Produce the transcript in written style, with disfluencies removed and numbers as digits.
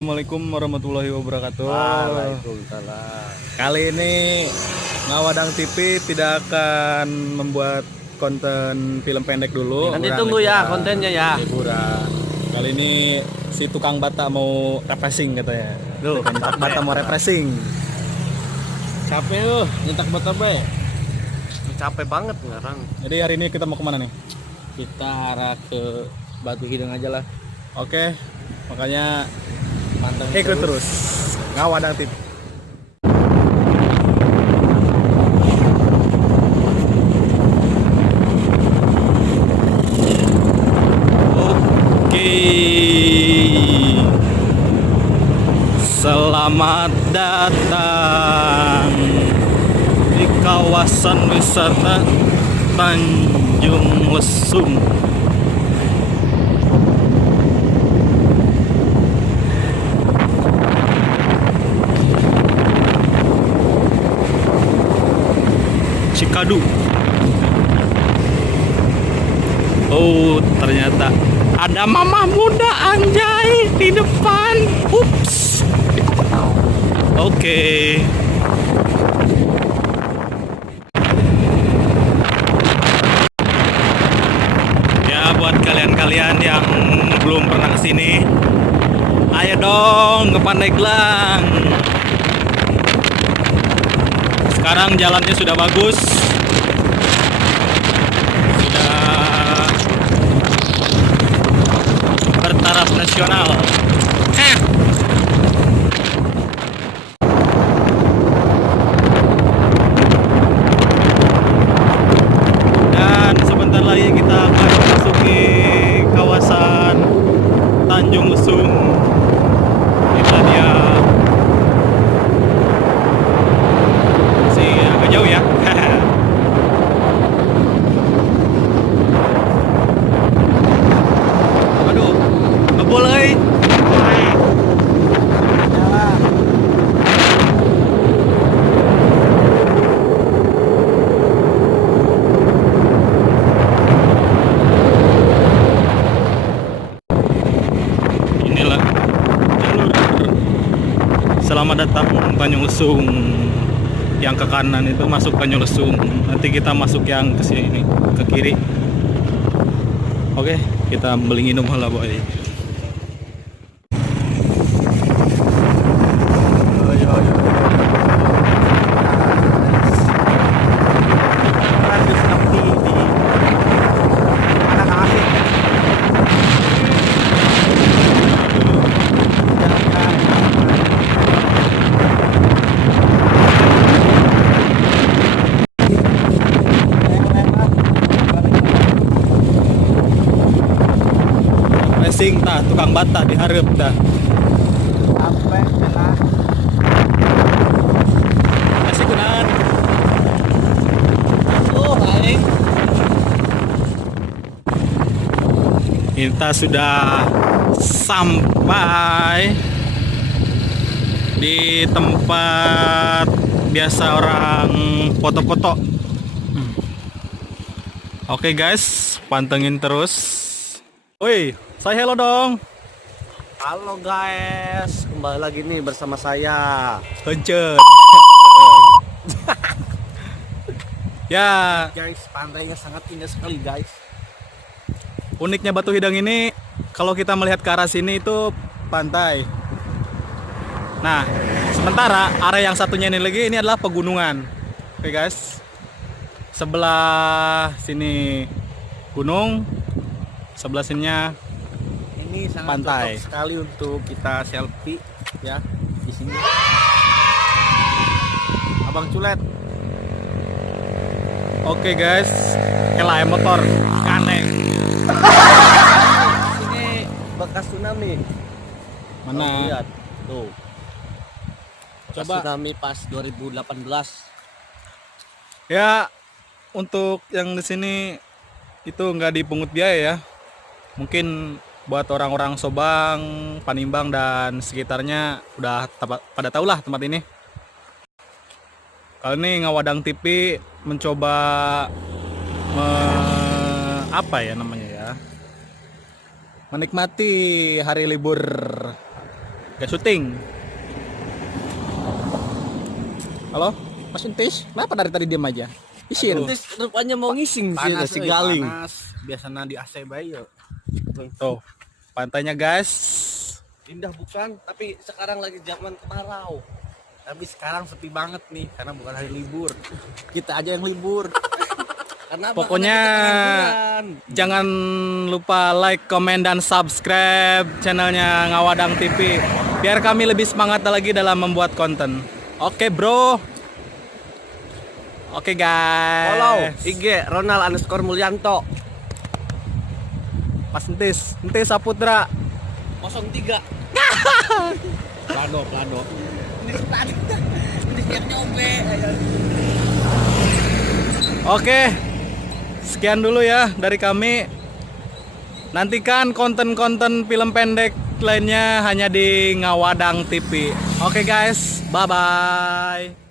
Assalamualaikum warahmatullahi wabarakatuh. Waalaikumsalam. Kali ini Ngawadang TV tidak akan membuat konten film pendek dulu. Nanti tunggu ya kontennya ya. Liburan. Kali ini si tukang bata mau refreshing katanya. Tukang bata mau refreshing. Capek lu nyetak bata be. Capek banget sekarang. Jadi hari ini kita mau kemana nih? Kita arah ke Batu Hideng aja lah. Oke, makanya Pantang ikut terus Ngawadang TV. Oke, selamat datang di kawasan wisata Tanjung Lesung. Cikadu. Oh, ternyata ada mamah muda anjay di depan. Ups. Oke. Ya, buat kalian-kalian yang belum pernah kesini, ayo dong ke Pandeglang. Sekarang jalannya sudah bagus, sudah bertaraf nasional. Dan sebentar lagi kita akan memasuki kawasan Tanjung Lesung. Kita dia jauh ya. Aduh, nggak boleh. Inilah jalur. Selamat datang Tanjung Lesung. Yang ke kanan itu masuk Tanjung Lesung. Nanti kita masuk yang ke sini, ke kiri. Oke, kita beli minum lah boy. Racing tah, tukang bata diharap tah. Capek lah. Masih kunaan. Aing. Kita sudah sampai di tempat biasa orang foto-foto. Oke guys, pantengin terus. Woi, say hello dong. Halo guys, kembali lagi nih bersama saya. Hencet. Ya, Guys, pantainya sangat indah sekali guys. uniknya Batu Hideng ini kalau kita melihat ke arah sini itu pantai. Nah, sementara area yang satunya ini lagi ini adalah pegunungan. Oke guys. Sebelah sini gunung, sebelah sininya Ini sangat pantai. cocok sekali untuk kita selfie ya di sini. Abang Culet. Oke guys, kelai motor aneh. Sini bekas tsunami. Mana? Tuh, lihat tuh. Bekas Coba. tsunami pas 2018. Ya, untuk yang di sini itu nggak dipungut biaya ya. Mungkin buat orang-orang Sobang, Panimbang dan sekitarnya udah pada tahu lah tempat ini. Kali ini Ngawadang TV mencoba apa ya namanya ya, menikmati hari libur Gak syuting. Halo, Mas Untis, kenapa dari tadi diam aja? Isin. Terus rupanya mau ngising sih Panas, si Galing. panas. Biasanya di AC bayi yo. Tuh, pantainya guys. Indah bukan, tapi sekarang lagi zaman kemarau. Tapi sekarang sepi banget nih karena bukan hari libur. Kita aja yang libur. Karena Pokoknya jangan lupa like, komen, dan subscribe channelnya Ngawadang TV biar kami lebih semangat lagi dalam membuat konten. Oke bro. Oke follow guys. IG Ronald_Mulyanto Mas Entis Saputra. 03. Plano. Ini siap nyobe. Oke. Sekian dulu ya dari kami. Nantikan konten-konten film pendek lainnya hanya di Ngawadang TV. Oke guys, bye bye.